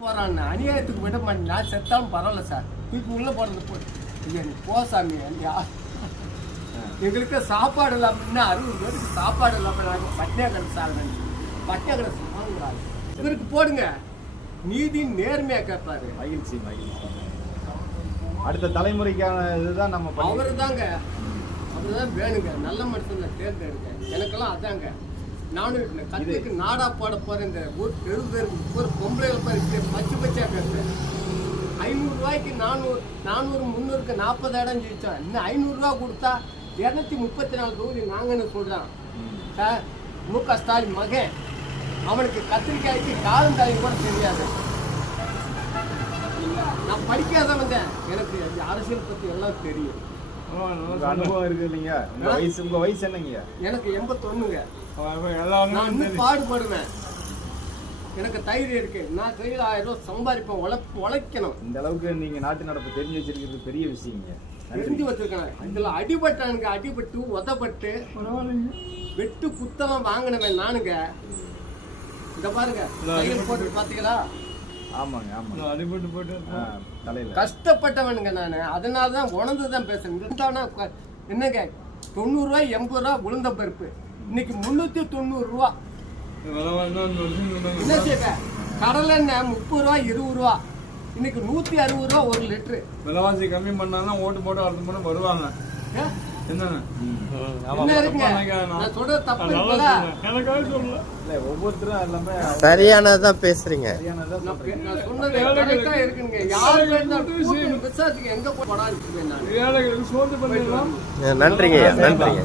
போறான் அநியாயத்துக்கு விட மாட்டேன். நான் செத்தாலும் பரவாயில்ல சார், தூக்கி உள்ள போறது போ சாமி. எங்களுக்கு சாப்பாடு இல்லாம 60 பேருக்கு சாப்பாடு இல்லாம நாங்கள் பட்டினியா கடை சார் பட்டினியா கடை வாங்குறாங்க. இவருக்கு போடுங்க, நீதி நேர்மையா கேட்பாரு. மகிழ்ச்சி மகிழ்ச்சி. அடுத்த தலைமுறைக்கான இதுதான் நம்ம அவரு தாங்க, அவருதான் வேணுங்க. நல்ல மனுஷன் தேர்ந்தெடுங்க. எனக்கெல்லாம் அதாங்க. நானும் கத்துக்கு நாடா போட போறேன். இந்த ஊர் தெரு ஒரு பொம்பளைகள் பாரு பச்சு பச்சா பேசுறேன். 500 ரூபாய்க்கு 400 300க்கு 40 இடம் ஜெயிச்சோம். இன்னும் 500 ரூபா கொடுத்தா 234 தொகுதி நாங்கன்னு சொல்றான் சார். மு.க. ஸ்டாலின் மகன், அவனுக்கு கத்திரிக்காய்க்கு காலம் தாய் கூட தெரியாது. நான் படிக்காத வந்தேன், எனக்கு அரசியல் பத்தி எல்லாம் தெரியும். அனுபவம் இருக்கு இல்லைங்க. உங்க வயசு என்னங்க? எனக்கு 81ங்க. நான் இன்னும் பாடுபடுவேன், எனக்கு தைரியம் இருக்கு. நான் கையில் 1000 ரூபாய் சம்பாதிப்பேன், உழைக்கணும். இந்த அளவுக்கு நீங்க நாட்டு நடப்பு தெரிஞ்சு வச்சிருக்கிறது பெரிய விஷயங்க. தெரிஞ்சு வச்சிருக்கேன். இதுல அடிபட்டானுங்க, அடிபட்டு உதப்பட்டு வெட்டு குத்தலாம் வாங்கினவன் நானுங்க. இந்த பாருங்க தையல் போட்டு பாத்தீங்களா? ஆமாங்க ஆமாங்க, அடிபட்டு போட்டு தலையில கஷ்டப்பட்டவனுங்க நானு. அதனாலதான் உணர்ந்துதான் பேசுறேன். என்னங்க 90 ரூபாய் 80 ரூபா உளுந்த பருப்பு, இன்னைக்கு 390 ரூபா. என்ன செய்ய? கடலை எண்ணெய் 30 ரூபா 20 ரூபா, இன்னைக்கு 160 ரூபா 1 லிட்டரு. விலைவாசி கம்மி பண்ணாலும் ஓட்டு போட்டு அடுத்த முறை வருவாங்க. சரியானதான் பேசுறீங்க. நன்றிங்க நன்றிங்க.